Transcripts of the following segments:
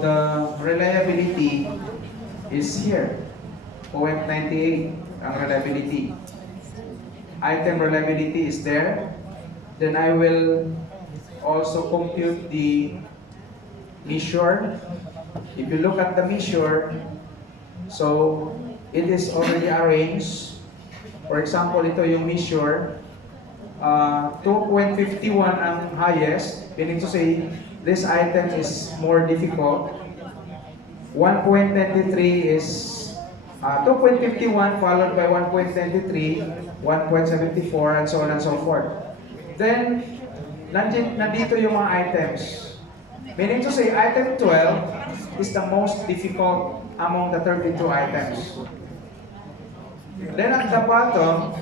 The reliability is here. 0.98 ang reliability. Item reliability is there. Then I will also compute the measure. If you look at the measure, so it is already arranged. For example, ito yung measure. 2.51 ang highest, meaning to say this item is more difficult. 1.93 is 2.51 followed by 1.93, 1.74, and so on and so forth. Then, nandito yung mga items. Meaning to say, item 12 is the most difficult among the 32 items. Then at the bottom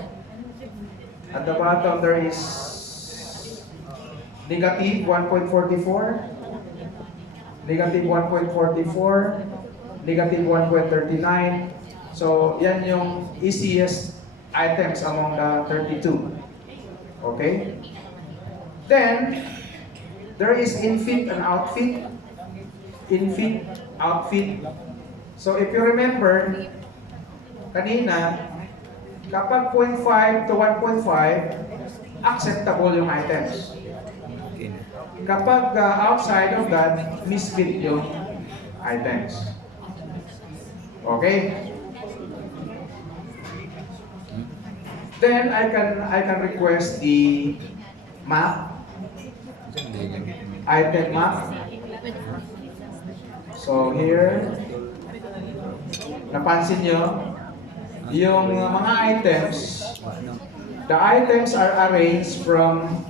there is negative 1.44, negative 1.44, negative 1.39. So, yan yung easiest items among the 32. Okay? Then, there is infit and outfit. Infit, outfit. So, if you remember, kanina, kapag 0.5 to 1.5, acceptable yung items. Kapag outside of that, misfit yung items. Okay? Then I can request the map, item map. So here, napansin nyo, yung mga items, the items are arranged from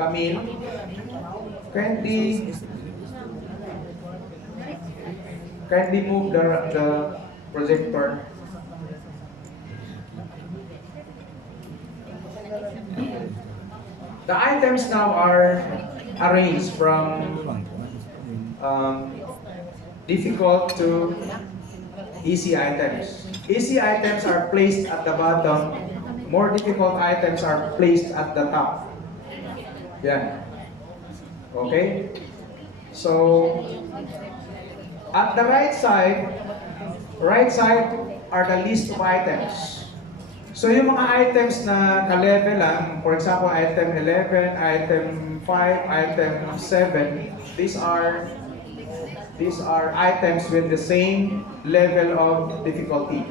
Camille. Kindly move the projector. The items now are arranged from difficult to easy items. Easy items are placed at the bottom. More difficult items are placed at the top. Yan. Okay? So, at the right side are the list of items. So, yung mga items na ka-level lang, for example, item 11, item 5, item 7, these are items with the same level of difficulty.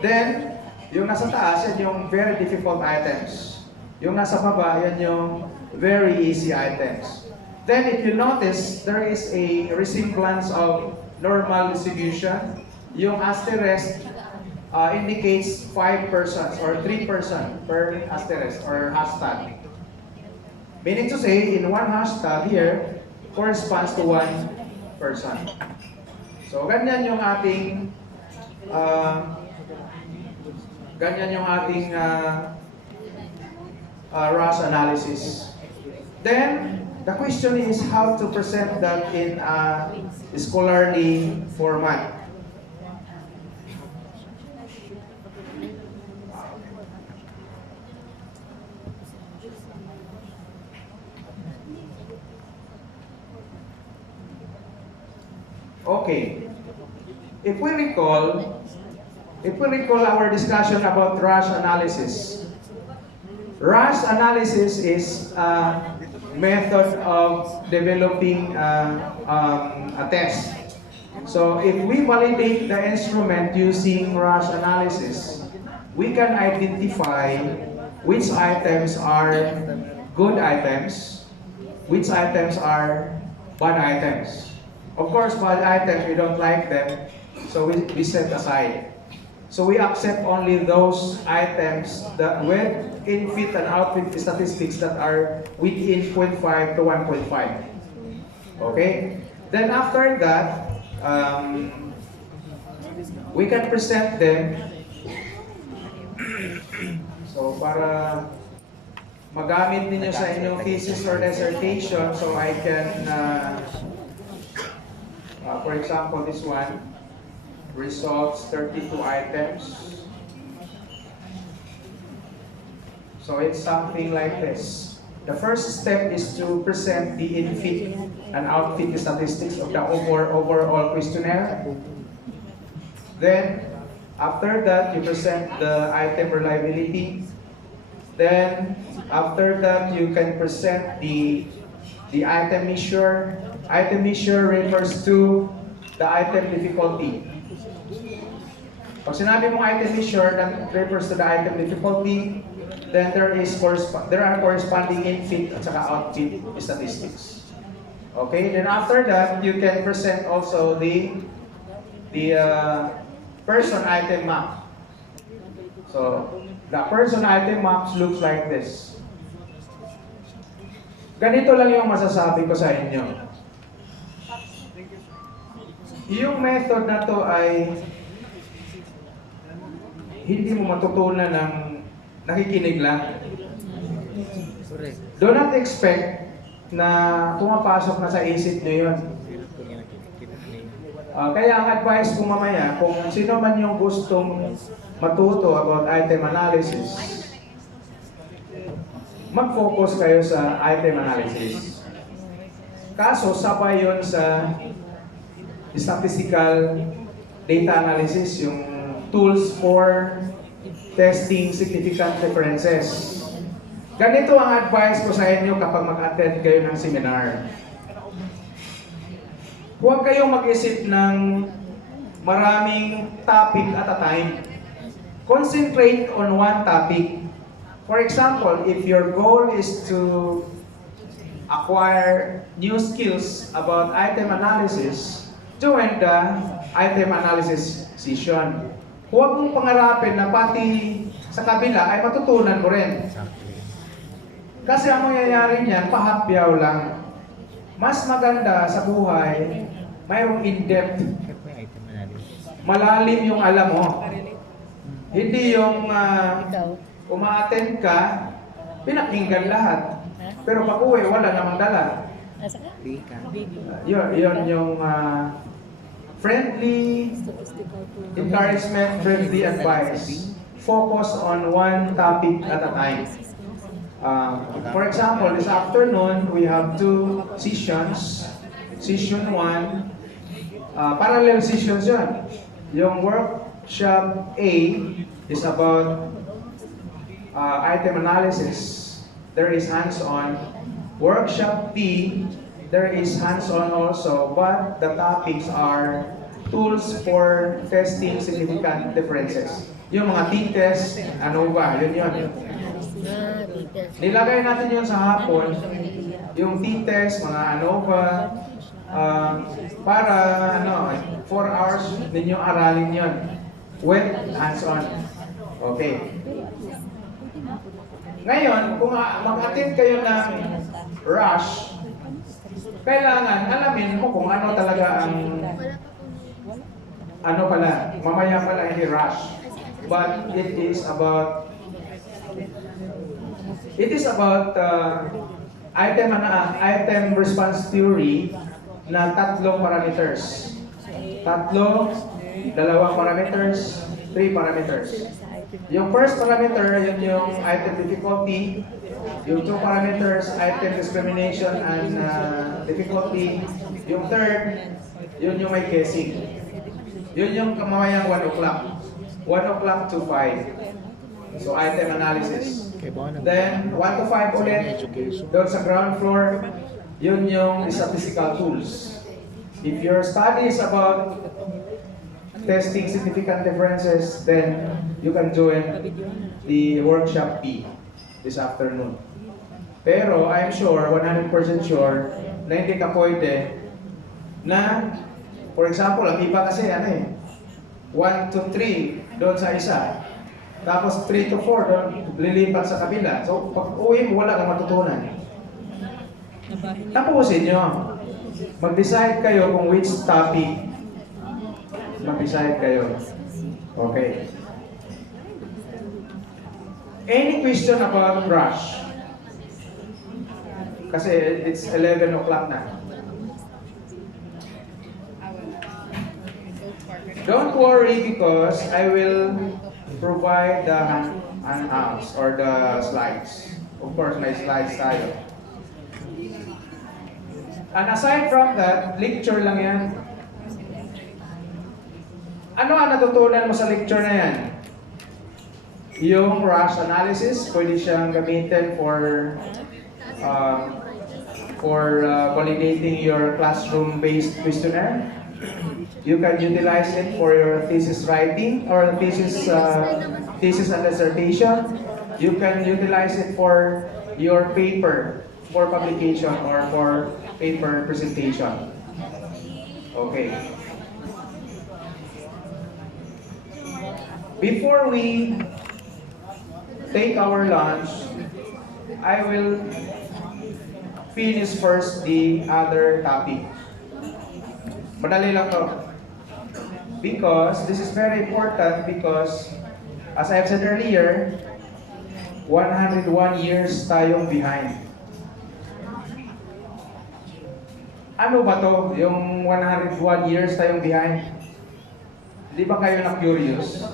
Then, yung nasa taas, yan yung very difficult items. Yung nasa baba, yan yung very easy items. Then, if you notice, there is a resemblance of normal distribution. Yung asterisk indicates 5 persons or 3 persons per asterisk or hashtag. Meaning to say, in one hashtag here, corresponds to 1 person. So, ganyan yung ating RAS analysis. Then, the question is how to present that in a scholarly format. Okay. If we recall our discussion about RAS analysis. RAS analysis is a method of developing a test. So if we validate the instrument using RAS analysis, we can identify which items are good items, which items are bad items. Of course, bad items, we don't like them, so we set aside. So we accept only those items that with infit and outfit statistics that are within 0.5 to 1.5. Okay? Then after that, we can present them. So para magamit ninyo sa inyong thesis or dissertation, so I can, for example, this one, results 32 items. So it's something like this. The first step is to present the in-fit and out-fit statistics of the overall questionnaire. Then, after that, you present the item reliability. Then, after that, you can present the item measure. Item measure refers to the item difficulty. Pag sinabi mong item measure, that refers to the item difficulty, then there are corresponding in-fit at saka out-fit statistics. Okay, then after that, you can present also the person item map. So, the person item maps looks like this. Ganito lang yung masasabi ko sa inyo. Yung method na to ay hindi mo matutunan ng nakikinig lang. Do not expect na pumapasok na sa isip nyo yun. Kaya ang advice ko mamaya, kung sino man yung gustong matuto about item analysis, mag-focus kayo sa item analysis. Kaso, sabay yun sa statistical data analysis, yung tools for testing significant differences. Ganito ang advice ko sa inyo kapag mag-attend kayo ng seminar. Huwag kayong mag-isip ng maraming topic at a time. Concentrate on one topic. For example, if your goal is to acquire new skills about item analysis, join the item analysis session. Huwag mong pangarapin na pati sa kabila ay matutunan mo rin. Kasi ang mangyayari niyan, pahapyaw lang. Mas maganda sa buhay, mayroong in-depth. Malalim yung alam mo. Hindi yung uma-attend ka, pinakinggan lahat. Pero pag uwi, wala namang dala. Yun yung friendly encouragement, friendly advice. Focus on one topic at a time. For example, this afternoon, we have 2 sessions. Session 1, parallel sessions yun. Yung workshop A is about item analysis. There is hands-on. Workshop B, there is hands-on also, but the topics are tools for testing significant differences. Yung mga t-test, ano ba? Yun. Nilagay natin yun sa hapon, yung t-test, mga ANOVA, para 4 hours ninyo aralin yun with hands-on. Okay. Ngayon, kung mag-attend kayo ng rush, kailangan alamin mo kung ano talaga ang mamaya pala hindi rush. But it is about item response theory na 3 parameters. 2 parameters, 3 parameters. Yung first parameter, yun yung item difficulty. Yung 2 parameters, item discrimination and difficulty. Yung third, yun yung may guessing. Yun yung kamamayang 1 o'clock. 1 o'clock to 5. So, item analysis. Then, 1 to 5 ulit. Doon sa ground floor, yun yung statistical tools. If your study is about testing significant differences, then you can join the workshop B this afternoon. Pero I'm sure, 100% sure, na hindi ka pwede na, for example, ang iba kasi 1 to 3 doon sa isa. Tapos 3 to 4 doon, lilipat sa kabila. So, pag uwi mo, wala kang matutunan. Tapusin nyo. Mag-decide kayo kung which topic mag-decide kayo. Okay. Any question about rush? Kasi it's 11 o'clock na. Don't worry because I will provide the handouts or the slides. Of course, may slides tayo. And aside from that, lecture lang yan. Ano ang natutunan mo sa lecture na yan? Yung RAS analysis, pwede siyang gamitin for validating your classroom-based questionnaire. You can utilize it for your thesis writing or thesis and dissertation. You can utilize it for your paper for publication or for paper presentation. Okay. Before we take our lunch, I will finish first the other topic. Madali lang to. Because this is very important because as I've said earlier, 101 years tayong behind. Ano ba to? Yung 101 years tayong behind? Di ba kayo na-curious?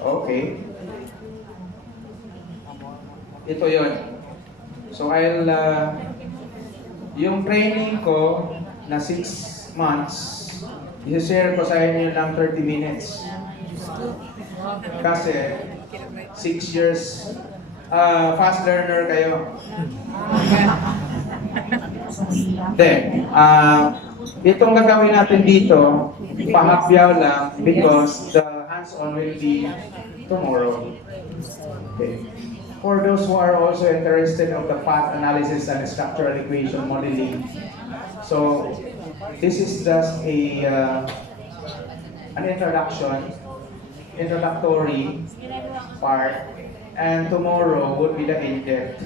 Okay. Ito yon. So yung training ko na 6 months, i-share ko sa inyo ng 30 minutes. Kasi 6 years, fast learner kayo. Then, itong gagawin natin dito, pahapyaw lang because the hands-on will be tomorrow. Okay. For those who are also interested of the path analysis and structural equation modeling, so this is just an introductory part, and tomorrow would be the in-depth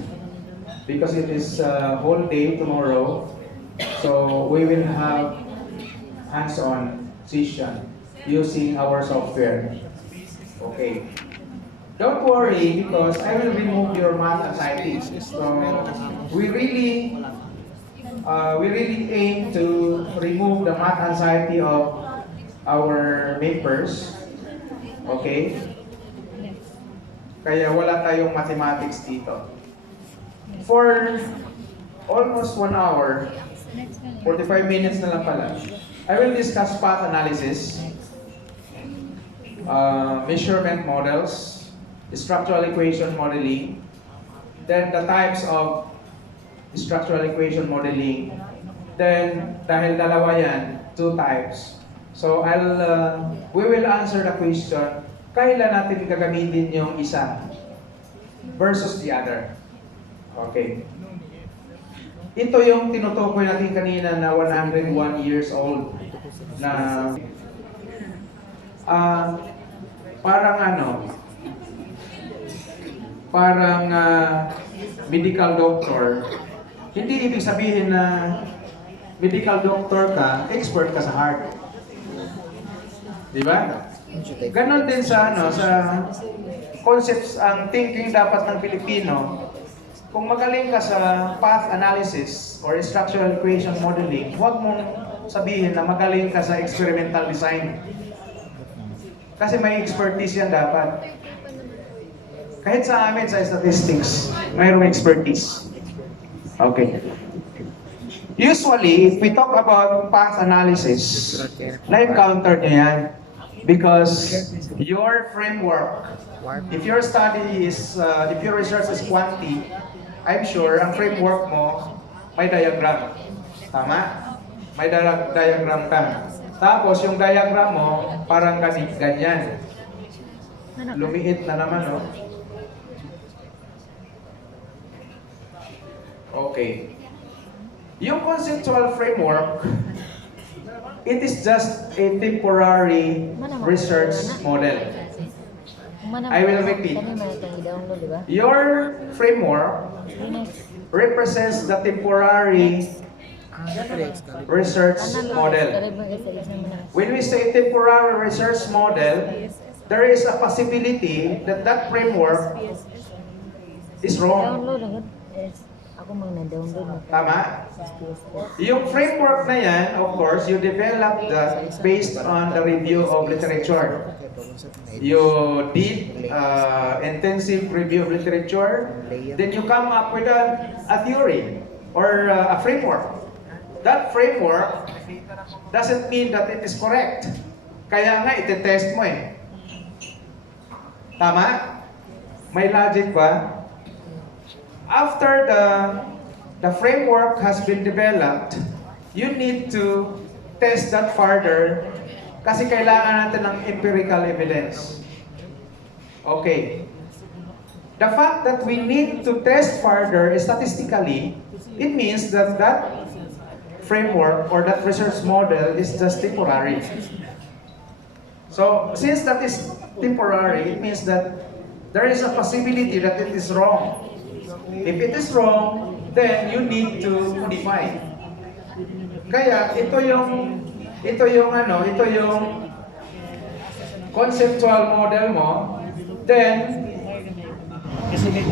because it is a whole day tomorrow. So we will have hands-on session using our software. Okay. Don't worry because I will remove your math anxiety. So we really aim to remove the math anxiety of our makers. Okay? Kaya wala tayong mathematics dito. For almost 1 hour, 45 minutes na lang pala, I will discuss path analysis, measurement models, structural equation modeling, then the types of structural equation modeling, then dahil dalawa yan, 2 types. So we will answer the question, kailan natin gagamitin yung isa versus the other. Okay. Ito yung tinutukoy natin kanina na 101 years old na parang medical doctor. Hindi ibig sabihin na medical doctor ka, expert ka sa heart. Di ba? Ganon din sa concepts ang thinking dapat ng Pilipino. Kung magaling ka sa path analysis or structural equation modeling, huwag mong sabihin na magaling ka sa experimental design. Kasi may expertise yan dapat. Kahit sa amin, sa statistics, mayroong expertise. Okay. Usually, if we talk about path analysis, na-encounter nyo yan. Because your framework, if your study is, if your research is quantity, I'm sure ang framework mo may diagram. Tama? May diagram ka. Tapos yung diagram mo parang ganyan. Lumiit na naman, no? Okay. Yung conceptual framework, it is just a temporary research model. I will repeat. Your framework represents the temporary research model. When we say temporary research model, there is a possibility that that framework is wrong. Ako mang na-download na. Tama? Yung framework na yan, of course, you develop that based on the review of literature. You did intensive review of literature, then you come up with a theory or a framework. That framework doesn't mean that it is correct. Kaya nga, iti-test mo eh. Tama? May logic ba? After the framework has been developed, you need to test that further kasi kailangan natin ng empirical evidence. Okay. The fact that we need to test further statistically, it means that that framework or that research model is just temporary. So, since that is temporary, it means that there is a possibility that it is wrong. If it is wrong, then you need to modify. Kaya ito yung conceptual model mo. Then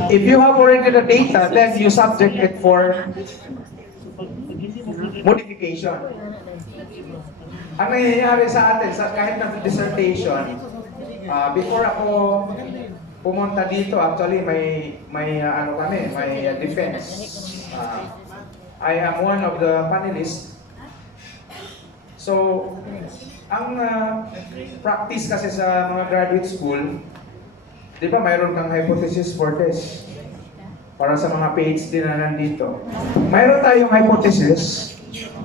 if you have already the data, then you subject it for modification. Ang nangyayari sa atin sa kahit na dissertation, before ako pumunta dito, actually may defense. I am one of the panelists. So, ang practice kasi sa mga graduate school, di ba mayroon kang hypothesis for test para sa mga PhD na nandito. Mayroon tayong hypothesis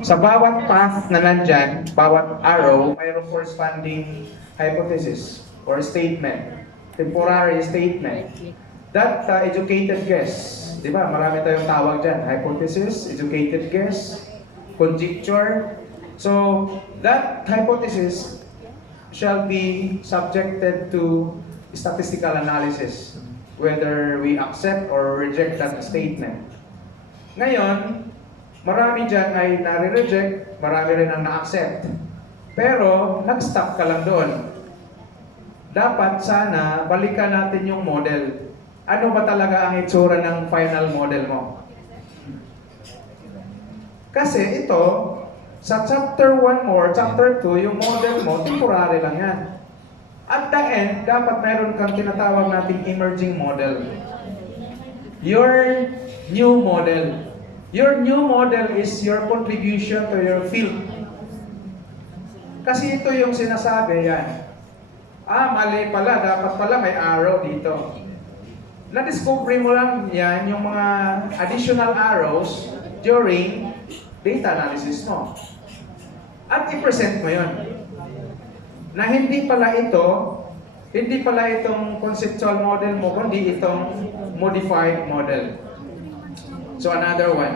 sa bawat path na nandyan, bawat arrow, mayroong corresponding hypothesis or statement. Temporary statement. That educated guess, di ba? Marami tayong tawag dyan. Hypothesis, educated guess, conjecture. So, that hypothesis shall be subjected to statistical analysis, whether we accept or reject that statement. Ngayon, marami dyan ay nare-reject, marami rin ang na-accept. Pero, nag-stop ka lang doon. Dapat sana balikan natin yung model. Ano ba talaga ang itsura ng final model mo? Kasi ito, sa chapter 1 or chapter 2, yung model mo, temporary lang yan. At the end, dapat mayroon kang tinatawag nating emerging model. Your new model. Your new model is your contribution to your field. Kasi ito yung sinasabi yan. Mali pala, dapat pala may arrow dito. Na-discover mo lang yan, yung mga additional arrows during data analysis mo. At i-present mo yun. Na hindi pala itong conceptual model mo, kundi itong modified model. So another one.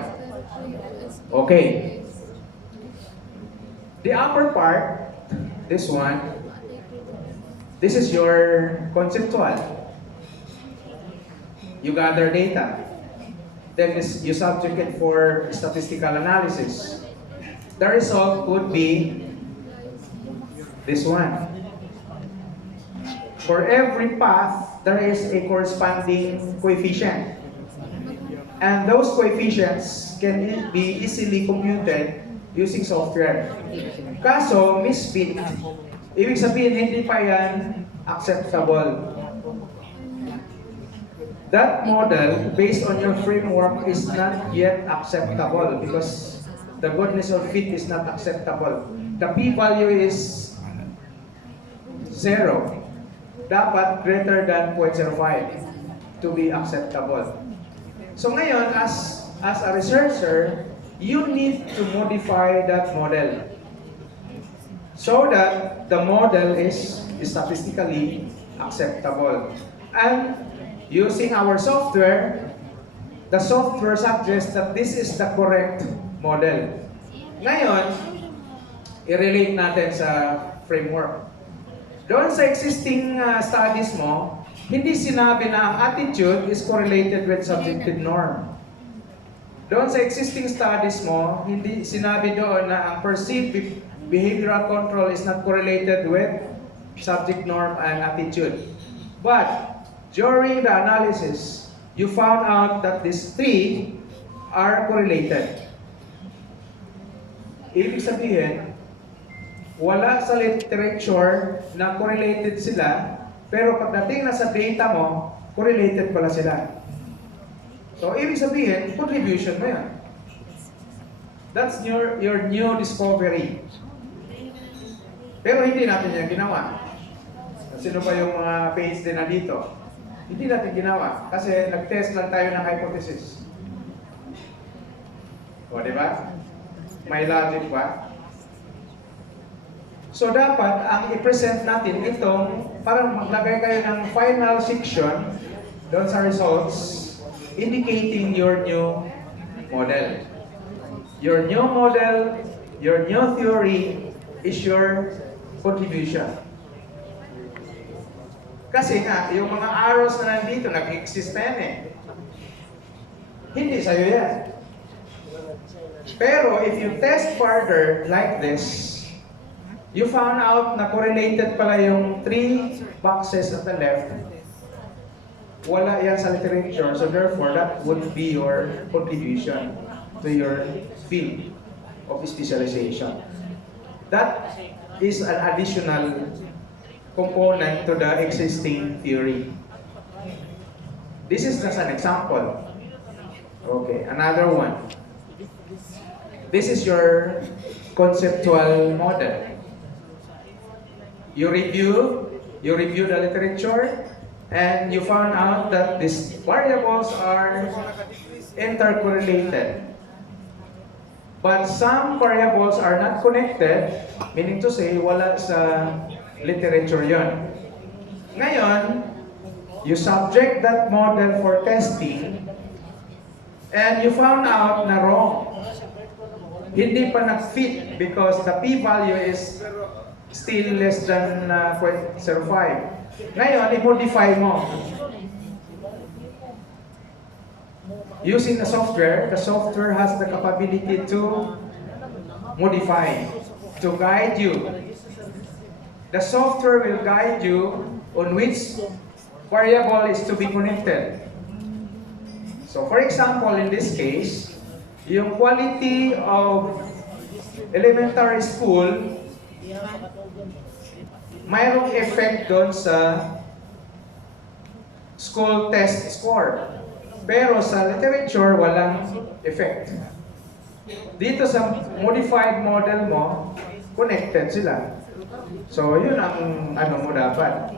Okay. The upper part, this one, this is your conceptual. You gather data. Then you subject it for statistical analysis. The result would be this one. For every path, there is a corresponding coefficient. And those coefficients can be easily computed using software. Kaso, misfit. Ibig sabihin, hindi pa yan acceptable. That model, based on your framework, is not yet acceptable because the goodness of fit is not acceptable. The p-value is 0. Dapat greater than 0.05 to be acceptable. So ngayon, as a researcher, you need to modify that model so that the model is statistically acceptable. And using our software, the software suggests that this is the correct model. Ngayon, i-relate natin sa framework. Doon sa existing studies mo, hindi sinabi na ang attitude is correlated with subjective norm. Doon sa existing studies mo, hindi sinabi doon na ang perceived behavioral control is not correlated with subject norm and attitude. But during the analysis, you found out that these three are correlated. Ibig sabihin, wala sa literature na correlated sila, pero pagdating na sa data mo, correlated pala sila. So, ibig sabihin, contribution mo yan. That's your new discovery. Pero hindi natin yan ginawa. Sino ba yung mga PhD na dito? Hindi natin ginawa. Kasi nag-test lang tayo ng hypothesis. O, di ba? May logic ba? So, dapat ang i-present natin itong parang maglagay kayo ng final section doon sa results indicating your new model. Your new model, your new theory is your contribution. Kasi nga, yung mga arrows na nandito, nag-exist na yan eh. Hindi sa'yo yan. Pero if you test further like this, you found out na correlated pala yung 3 boxes at the left. Wala yan sa literature, so therefore that would be your contribution to your field of specialization. That is an additional component to the existing theory. This is just an example. Okay, another one. This is your conceptual model. You review the literature, and you found out that these variables are intercorrelated. But some variables are not connected, meaning to say, wala sa literature yon. Ngayon, you subject that model for testing, and you found out na wrong. Hindi pa nag-fit because the p-value is still less than 0.05. Ngayon, i-modify mo. Using the software has the capability to modify, to guide you. The software will guide you on which variable is to be connected. So, for example, in this case, yung quality of elementary school, mayroong effect doon sa school test score. Pero sa literature, walang effect. Dito sa modified model mo, connected sila. So, yun ang ano mo dapat.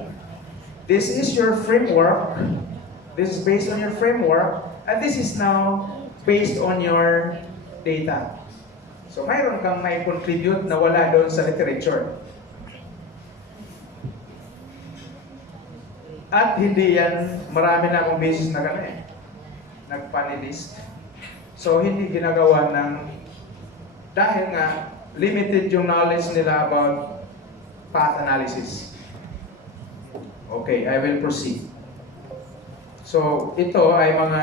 This is your framework. This is based on your framework. And this is now based on your data. So, mayroon kang may contribute na wala doon sa literature. At hindi yan, marami na akong basis na gano'n eh. Nagpanelist. So, hindi ginagawa ng, dahil nga, limited yung knowledge nila about path analysis. Okay, I will proceed. So, ito ay mga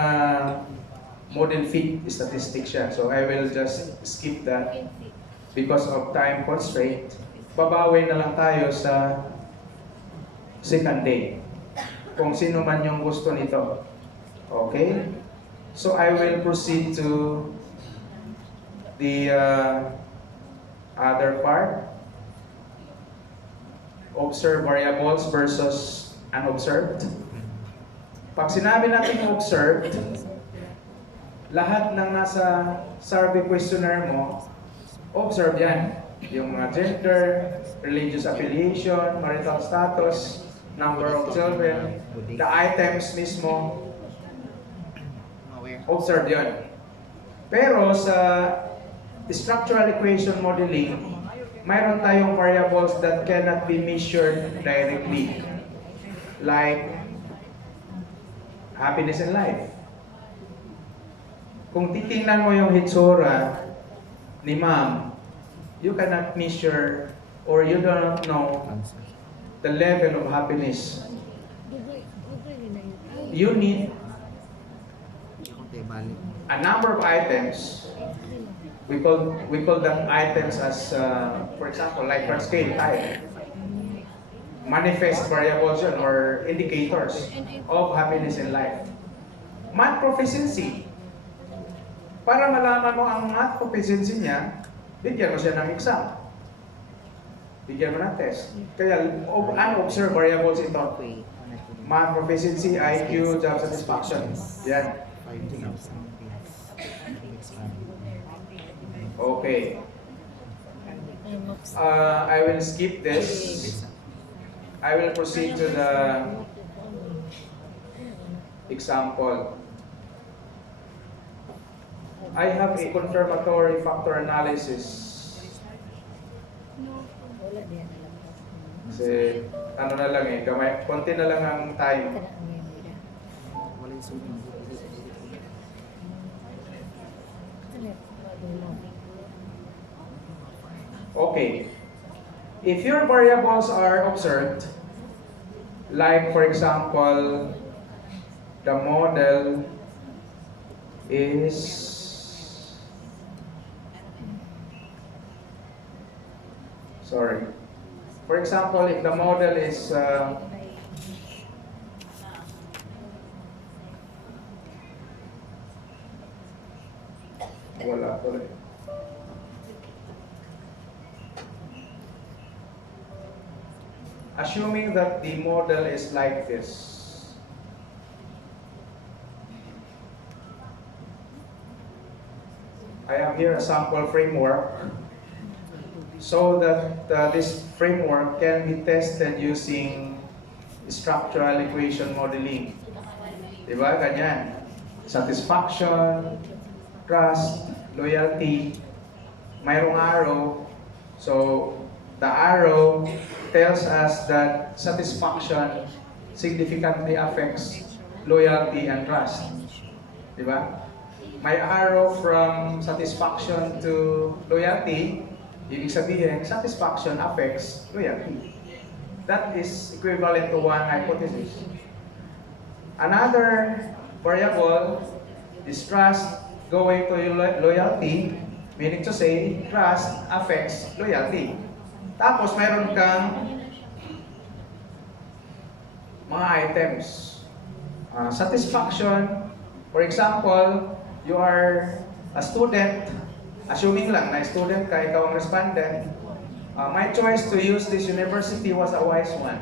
model fit statistics siya. So, I will just skip that because of time constraint. Babawi na lang tayo sa second day. Kung sino man yung gusto nito. Okay? So, I will proceed to the other part. Observed variables versus unobserved. Pag sinabi natin observed, lahat ng nasa survey questionnaire mo, observe yan. Yung mga gender, religious affiliation, marital status, number of children, the items mismo, observe yan. Pero sa structural equation modeling, mayroon tayong variables that cannot be measured directly. Like happiness in life. Kung titingnan mo yung hitsura ni ma'am, you cannot measure or you don't know the level of happiness. You need a number of items. We call them items as, for example, Likert scale type. Manifest variables yun, or indicators of happiness in life. Math proficiency. para malaman mo ang math proficiency niya, bigyan mo siya ng exam. Bigyan mo ng test. Kaya, unobserved variables ito. Math proficiency, IQ, job satisfaction. Yan. Okay. I will skip this. I will proceed to the example. I have a confirmatory factor analysis. Kasi ano na lang gamay, konti na lang ang time. Okay. If your variables are observed, like for example, the model is for example, if the model is wala tuloy. Assuming that the model is like this. I have here a sample framework so that this framework can be tested using structural equation modeling. Diba? Ganyan. Satisfaction, trust, loyalty, mayroong arrow. So, the arrow tells us that satisfaction significantly affects loyalty and trust. Diba? May arrow from satisfaction to loyalty, ibig sabihin, satisfaction affects loyalty. That is equivalent to one hypothesis. Another variable is trust going to loyalty, meaning to say, trust affects loyalty. Tapos, mayroon kang mga items. Satisfaction, for example, you are a student, assuming lang na student ka, ikaw ang respondent, my choice to use this university was a wise one.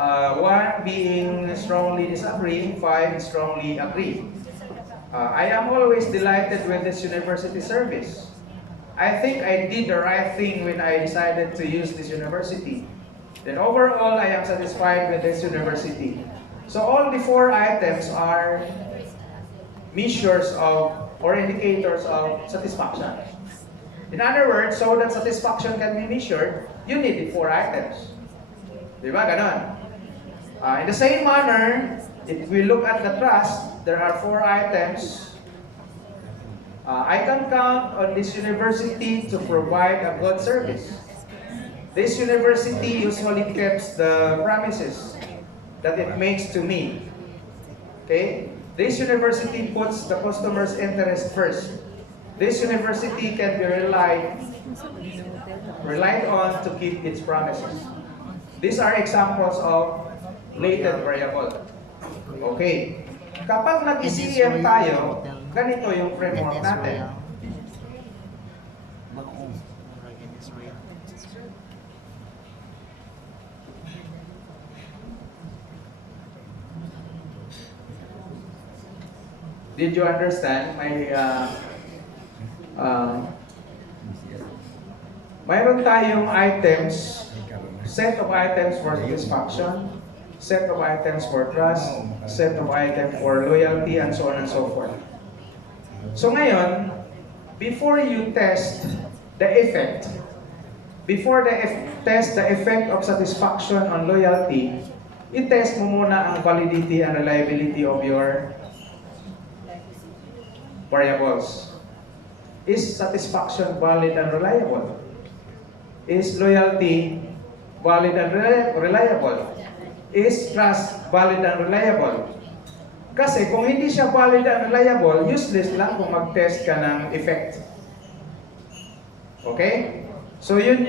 1 being strongly disagree, 5 strongly agree. I am always delighted with this university service. I think I did the right thing when I decided to use this university. Then overall, I am satisfied with this university. So all the 4 items are measures of or indicators of satisfaction. In other words, so that satisfaction can be measured, you need the 4 items. Diba? Ganon. In the same manner, if we look at the trust, there are 4 items. I can count on this university to provide a good service. This university usually keeps the promises that it makes to me. Okay? This university puts the customer's interest first. This university can be relied on to keep its promises. These are examples of latent variable. Okay. Kapag nag-ECM tayo, ganito yung framework natin. Did you understand? Mayroon tayong items, set of items for satisfaction, set of items for trust, set of items for loyalty, and so on and so forth. So ngayon, before you test the effect, test the effect of satisfaction on loyalty, i-test mo muna ang validity and reliability of your variables. Is satisfaction valid and reliable? Is loyalty valid and reliable? Is trust valid and reliable? Kasi kung hindi siya valid and reliable, useless lang kung mag-test ka ng effect. Okay? So yun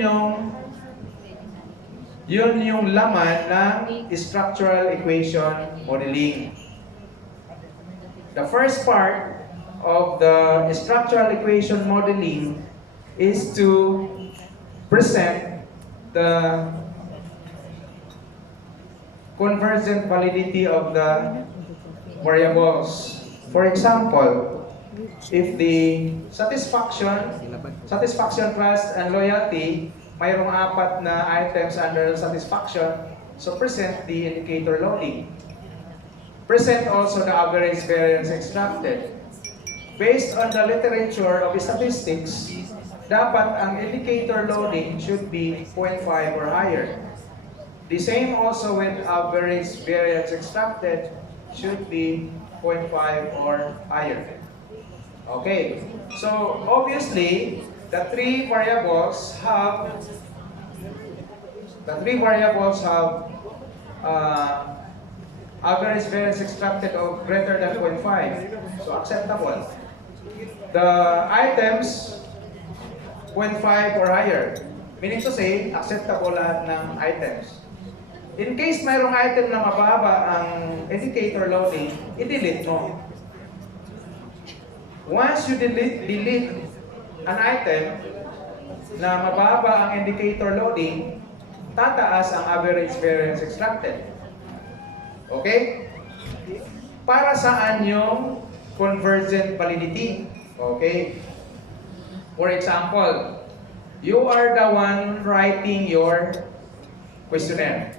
yung laman ng structural equation modeling. The first part of the structural equation modeling is to present the convergent validity of the variables. For example, if the satisfaction, trust, and loyalty, mayroong 4 na items under satisfaction, so present the indicator loading. Present also the average variance extracted. Based on the literature of statistics, dapat ang indicator loading should be 0.5 or higher. The same also with average variance extracted should be 0.5 or higher. Okay, so obviously the three variables have average variance extracted of greater than 0.5, so acceptable. The items 0.5 or higher, meaning to say acceptable lahat ng items. In case mayroong item na mababa ang indicator loading, i-delete mo. Once you delete an item na mababa ang indicator loading, tataas ang average variance extracted. Okay? Para saan yung convergent validity? Okay? For example, you are the one writing your questionnaire.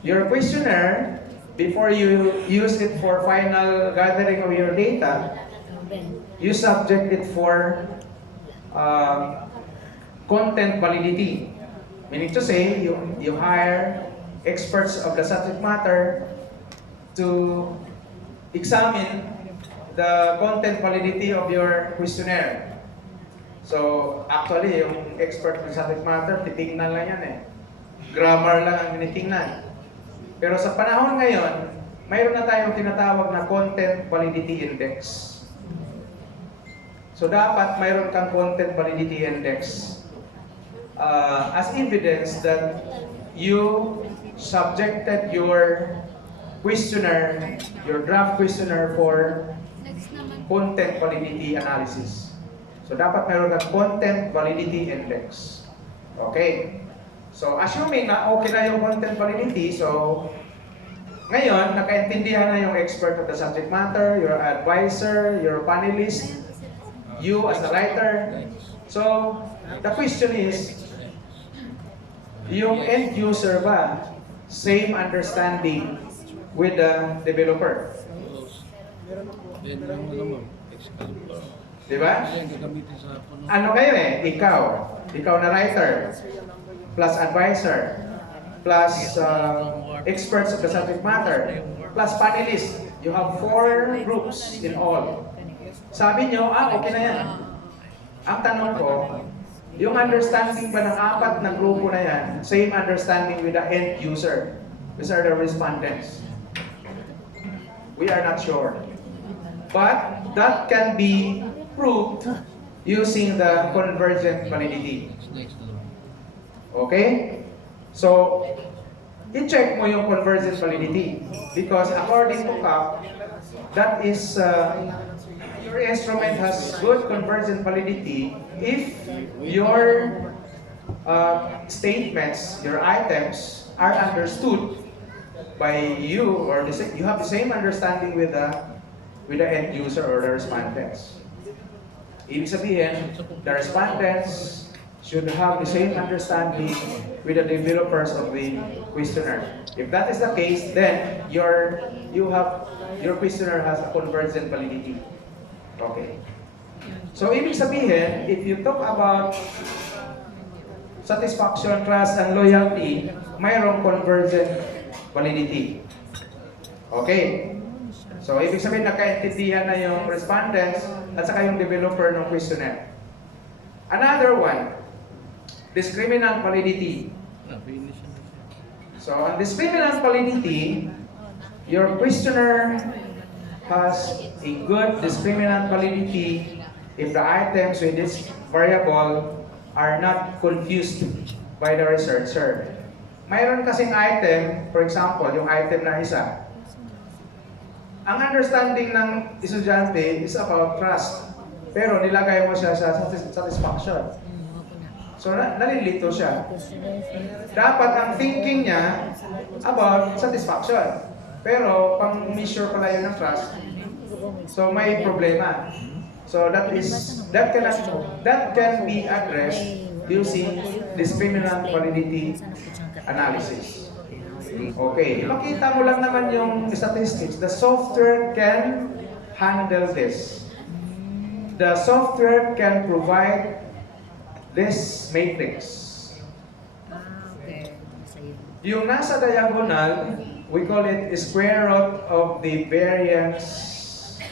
Your questionnaire, before you use it for final gathering of your data, you subject it for content validity. Meaning to say, you hire experts of the subject matter to examine the content validity of your questionnaire. So, actually, yung expert ng subject matter, titingnan lang yan eh. Grammar lang ang tinitingnan. Pero sa panahon ngayon, mayroon na tayong tinatawag na Content Validity Index. So dapat mayroon kang Content Validity Index as evidence that you subjected your questionnaire, your draft questionnaire for content validity analysis. So dapat mayroon kang Content Validity Index. Okay. So, assuming na okay na yung content validity, so, ngayon, nakaintindihan na yung expert of the subject matter, your advisor, your panelist, you as the writer. So, the question is, yung end user ba, same understanding with the developer? Diba? Ano kayo eh? Ikaw na writer, plus advisor, plus experts of the subject matter, plus panelists. You have 4 groups in all. Sabi nyo, okay na yan. Ang tanong ko, yung understanding ba ng 4 na grupo na yan, same understanding with the end user? These are the respondents. We are not sure. But that can be proved using the convergent validity. Okay? So, i-check mo yung convergent validity because according to CAP, that is, your instrument has good convergent validity if your statements, your items are understood by you, or you have the same understanding with the end user or the respondents. Ibig sabihin, the respondents should have the same understanding with the developers of the questionnaire. If that is the case, then your questionnaire has a convergent validity. Okay. So, ibig sabihin, if you talk about satisfaction, trust, and loyalty, mayroong convergent validity. Okay. So, ibig sabihin, nagkaintindihan na yung respondents at saka yung developer ng questionnaire. Another one, discriminant validity. So, on discriminant validity, your questionnaire has a good discriminant validity if the items with this variable are not confused by the researcher. Mayroon kasing item, for example, yung item na isa. ang understanding ng estudyante is about trust. Pero nilagay mo siya sa satisfaction. So, nalilito siya. Dapat ang thinking niya about satisfaction. Pero, pang measure pala yun ng trust, so may problema. So, that can be addressed using discriminant validity analysis. Okay, ipakita mo lang naman yung statistics. The software can handle this. The software can provide this matrix. Yung nasa diagonal, we call it square root of the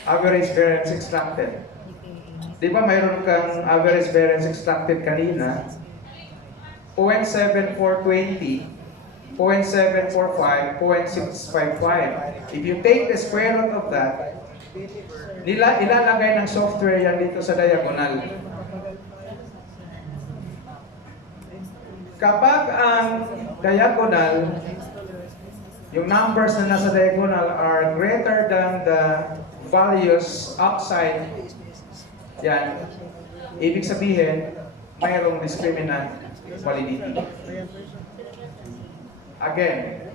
average variance extracted. Di ba mayroon kang average variance extracted kanina? 0.7420, 0.745, 0.655. If you take the square root of that, ilalagay ng software yan dito sa diagonal. Kapag ang diagonal, yung numbers na nasa diagonal are greater than the values outside, yan, ibig sabihin, mayroong discriminant validity. Again,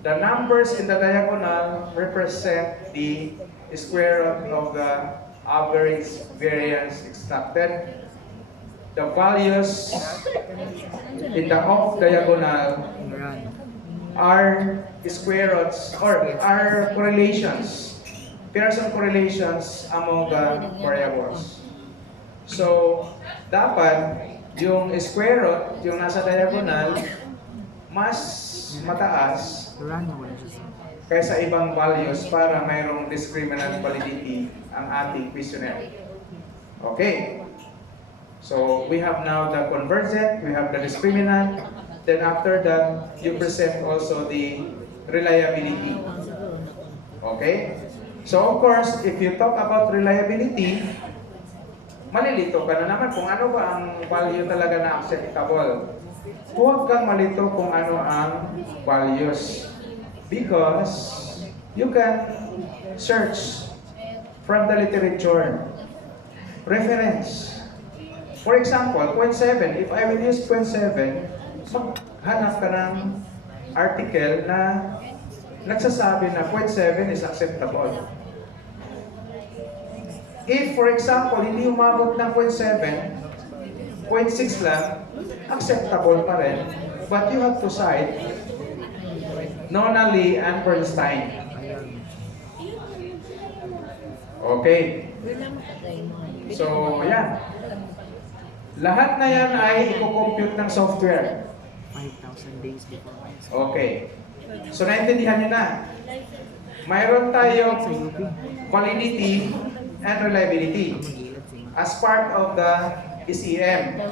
the numbers in the diagonal represent the square root of the average variance extracted. The values in the off diagonal are square roots or are correlations, Pearson correlations among the variables. So, dapat yung square root, yung nasa diagonal, mas mataas kaysa ibang values para mayroong discriminant validity ang ating questionnaire. Okay. So, we have now the convergent, we have the discriminant, then after that, you present also the reliability. Okay? So, of course, if you talk about reliability, malilito ka na naman kung ano ba ang value talaga na acceptable. Huwag kang malito kung ano ang values. Because you can search from the literature. Reference. For example, 0.7. If I will use 0.7, maghanap ka ng article na nagsasabi na 0.7 is acceptable. If, for example, hindi umabot ng 0.7, 0.6 lang, acceptable pa rin. But you have to cite Nonali and Bernstein. Okay. So, yan. Lahat na yan ay i-compute ng software. 5,000 days before. Okay. So, naintindihan nyo na. Mayroon tayong validity and reliability as part of the SEM.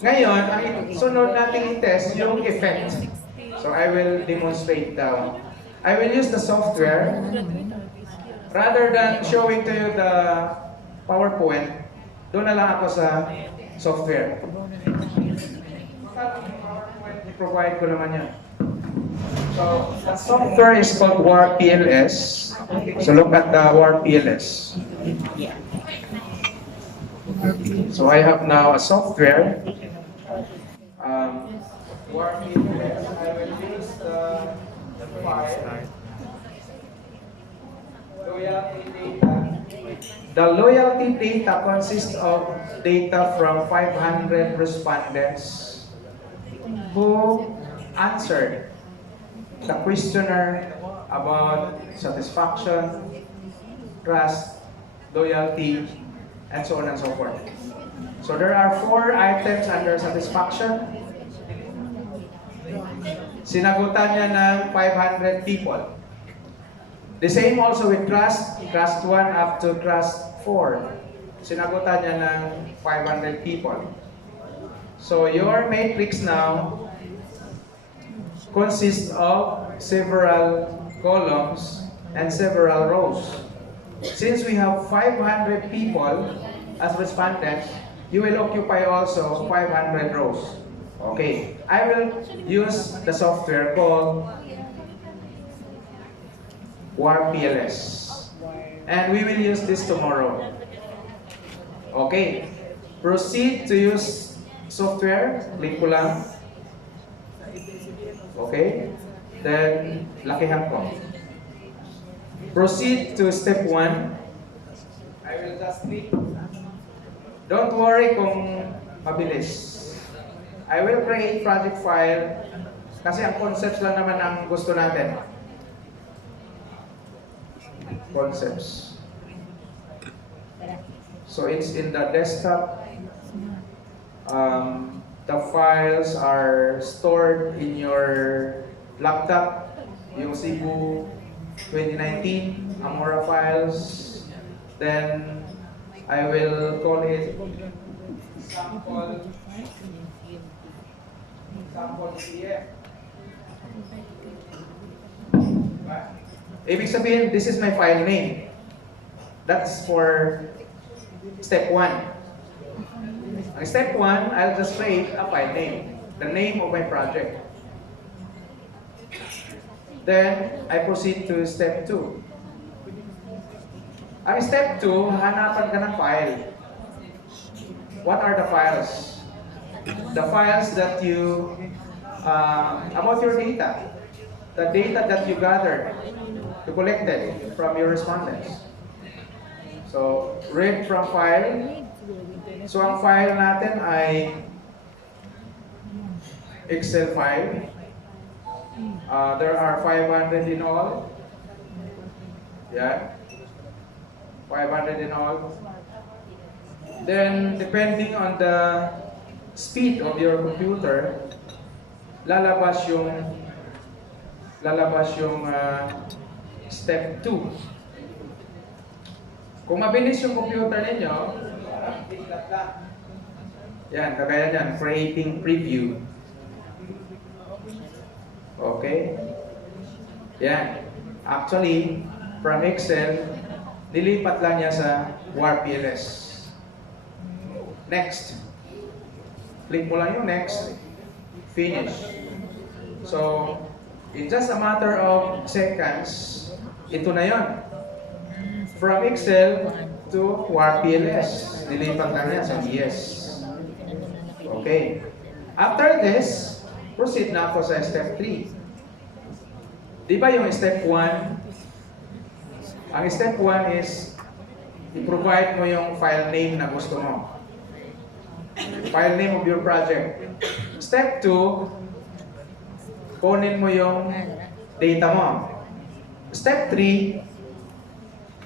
Ngayon, ang sunod nating i-test yung effect. So, I will demonstrate now. I will use the software. Rather than showing to you the PowerPoint, doon na lang ako sa software. I-provide ko naman yan. So, the software is called WAR-PLS. So, look at the WAR-PLS. So, I have now a software. WAR-PLS. I will use the file. Loyalty data. The loyalty data consists of data from 500 respondents who answered the questionnaire about satisfaction, trust, loyalty, and so on and so forth. So there are 4 items under satisfaction. Sinagutan niya ng 500 people. The same also with trust, trust 1 up to trust 4. Sinagutan niya ng 500 people. So your matrix now consists of several columns and several rows. Since we have 500 people as respondents, you will occupy also 500 rows. Okay, I will use the software called WAR-PLS. And we will use this tomorrow. Okay. Proceed to use software. Click ko lang. Okay. Then, lakihan ko. Proceed to step 1. I will just click. Don't worry kung mabilis. I will create project file kasi ang concepts lang naman ang gusto natin. Concepts. So it's in the desktop. The files are stored in your laptop. Yung Cebu 2019 Amora files. Then I will call it sample CF. Ibig sabihin, this is my file name. That's for step 1. Ang step 1, I'll just create a file name. The name of my project. Then, I proceed to step 2. Ang step 2, hanapan ka ng file. What are the files? The files that you, about your data. The data that you gathered, you collected from your respondents. So, read from file. So, ang file natin ay Excel file. There are 500 in all. Yeah. 500 in all. Then, depending on the speed of your computer, lalabas yung step 2. Kung mabilis yung computer ninyo, yan, kagaya yan, creating preview. Okay? Yan. Actually, from Excel, nilipat lang niya sa WAR-PLS. Next. Click mo lang yung next. Finish. So, in just a matter of seconds, ito na yon. From Excel to WAR-PLS. Nilipat lang yan sa ES. Okay. After this, proceed na ako sa step 3. Di ba yung step 1? Ang step 1 is i-provide mo yung file name na gusto mo. File name of your project. Step 2, kunin mo yung data mo. Step 3,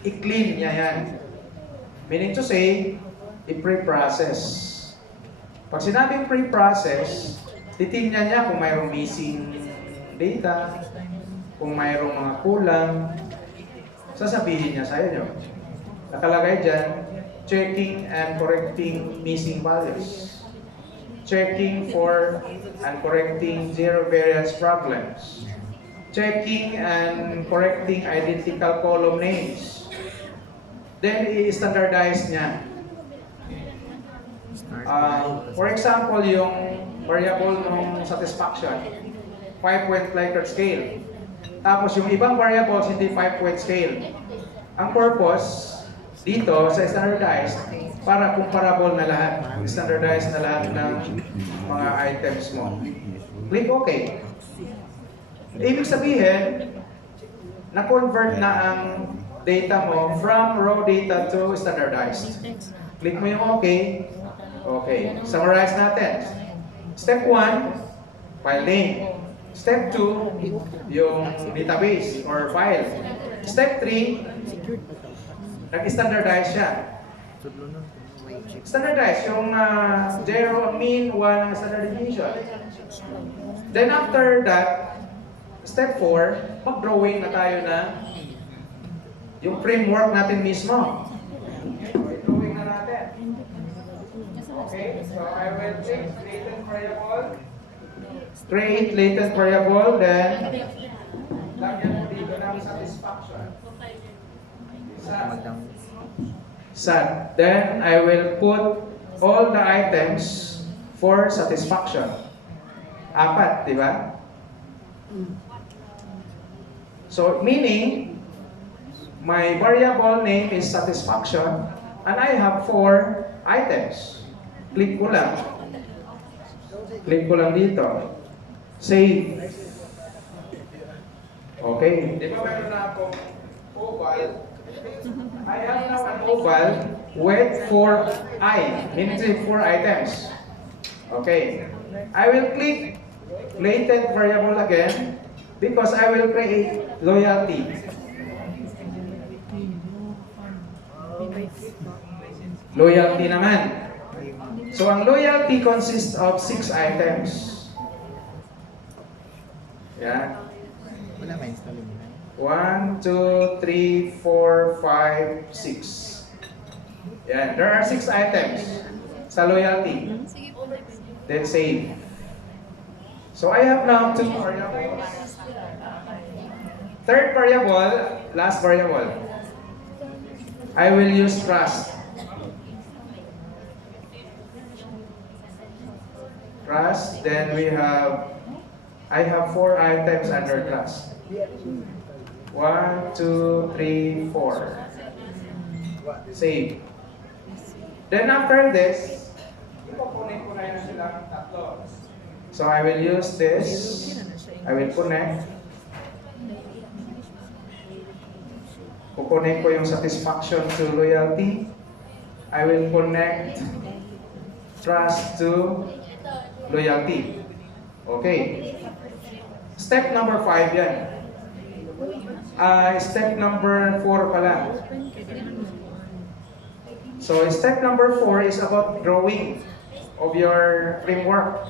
i-clean niya yan. Meaning to say, i-pre-process. Pag sinabing pre-process, titingnan niya kung mayroong missing data, kung mayroong mga kulang, sasabihin niya sa inyo. Nakalagay dyan, checking and correcting missing values. Checking for and correcting zero variance problems. Checking and correcting identical column names. Then, i-standardize niya. For example, yung variable ng satisfaction, 5-point Likert scale. Tapos yung ibang variables, hindi 5-point scale. Ang purpose dito sa standardized, para comparable na lahat. Standardized na lahat ng mga items mo. Click OK. Ibig sabihin, na-convert na ang data mo from raw data to standardized. Click mo yung OK. Okay. Summarize natin. Step 1, file name. Step 2, yung database or file. Step 3, nag-standardize siya. Standardize, yung 0, mean, 1 ang standard deviation. Then after that, step 4, mag-drawing na tayo na yung framework natin mismo. Drawing na natin. Okay, so I will take latent variable, create latent variable, then lagyan mo dito ng satisfaction. Sad. Then I will put all the items for satisfaction. 4, di ba? So meaning My variable name is satisfaction, and I have 4 items. Click ko lang. Click ko lang dito. Save. Okay. Di ba meron na akong oval? I have now an oval with 4 meaning 4 items. Okay. I will click latent variable again because I will create loyalty. Loyalty naman. So ang loyalty consists of 6 items. Yan. Wala ma-install mo na. 1, 2, 3, 4, 5, 6. Yan. There are 6 items sa loyalty. Then save. So I have now 2 variables. Third variable, last variable. I will use trust. Trust, then I have 4 items under trust. 1, 2, 3, 4. Save. Then after this, ipupunin ko na yun silang tatlo. So I will use this. I will connect. Kukunin ko yung satisfaction to loyalty. I will connect trust to loyalty. Okay. Step number 5 yan. Step number 4 pala. So step number 4 is about drawing of your framework.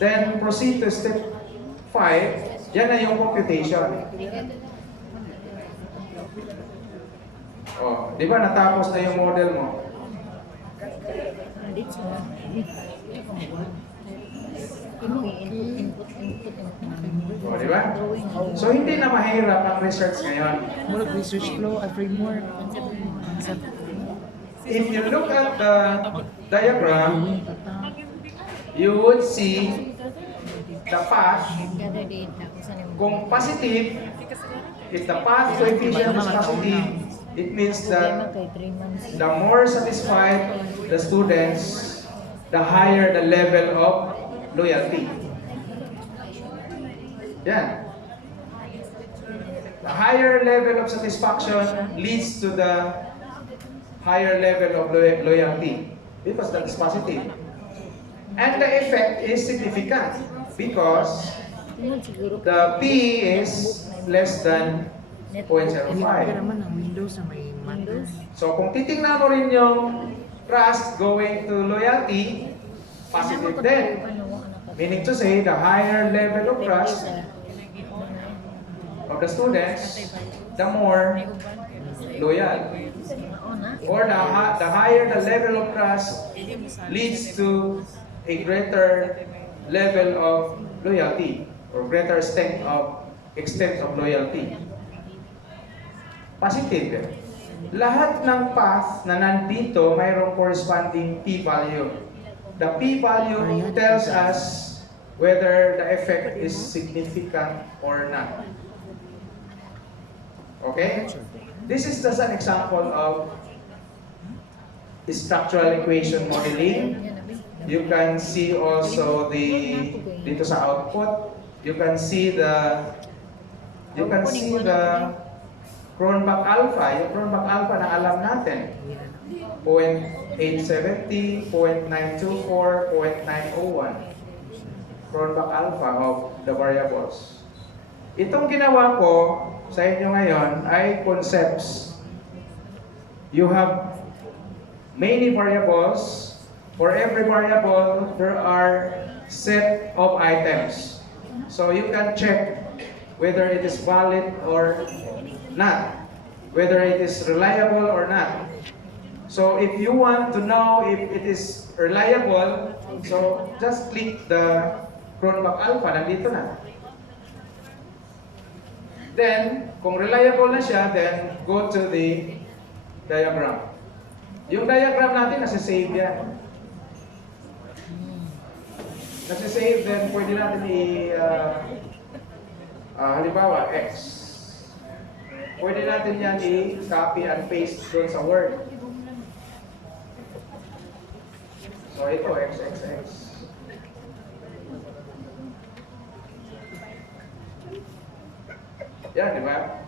Then proceed to step 5. Yan na yung computation. Oh, di ba natapos na yung model mo? Oh, di ba? So hindi na mahirap ang research ngayon. More research flow, a framework. If you look at the diagram, you would see the path. Kung positive, if the path coefficient is positive, it means that the more satisfied the students, the higher the level of loyalty. Yeah. The higher level of satisfaction leads to the higher level of loyalty because that is positive. And the effect is significant because the P is less than 0.05. naman ang Windows na may Windows. So kung titingnan mo rin yung trust going to loyalty, positive din. Meaning to say, the higher level of trust of the students, the more loyal. Or the higher the level of trust leads to a greater level of loyalty or greater extent of loyalty. Positive. Lahat ng path na nandito mayroong corresponding p-value. The p-value tells us whether the effect is significant or not. Okay? This is just an example of structural equation modeling. You can see also dito sa output, you can see the Cronbach alpha, yung Cronbach alpha na alam natin. 0.870, 0.924, 0.901. Cronbach alpha of the variables. Itong ginawa ko sa inyo ngayon ay concepts. You have many variables. For every variable, there are set of items. So you can check whether it is valid or not, whether it is reliable or not. So if you want to know if it is reliable, so just click the Cronbach alpha, nandito na. Then, kung reliable na siya, then go to the diagram. Yung diagram natin, nasa-save yan. Nasa-save, then pwede natin halimbawa, X. pwede natin yan i-copy and paste doon sa Word. So ito, XXX. Yan, di ba?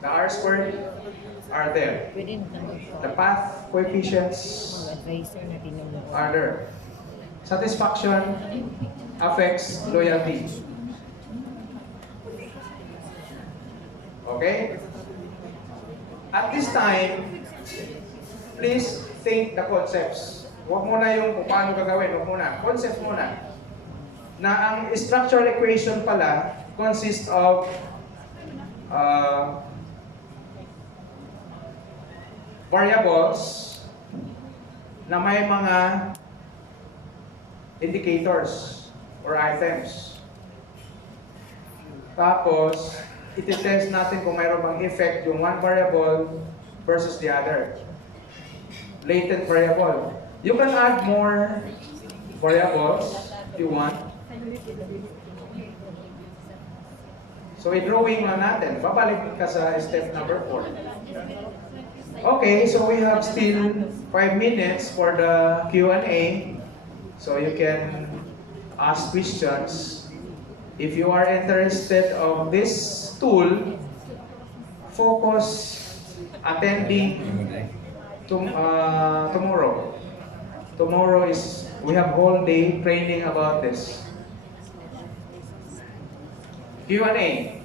The R squared are there. Pwede na The path coefficients advisor na tinulong. are there. Satisfaction affects loyalty. Okay? At this time, please think the concepts. Huwag muna yung kung paano gagawin. Huwag muna. Concept muna. Na ang structural equation pala consists of variables na may mga indicators or items. Tapos, iti-test natin kung mayroon bang effect yung one variable versus the other. Latent variable. You can add more variables if you want. So, i-drawing lang natin. Babalik ka sa step number 4. Okay, so we have still 5 minutes for the Q&A. So you can ask questions. If you are interested of this tool, focus attending tomorrow. Tomorrow is, we have whole day training about this. Q&A.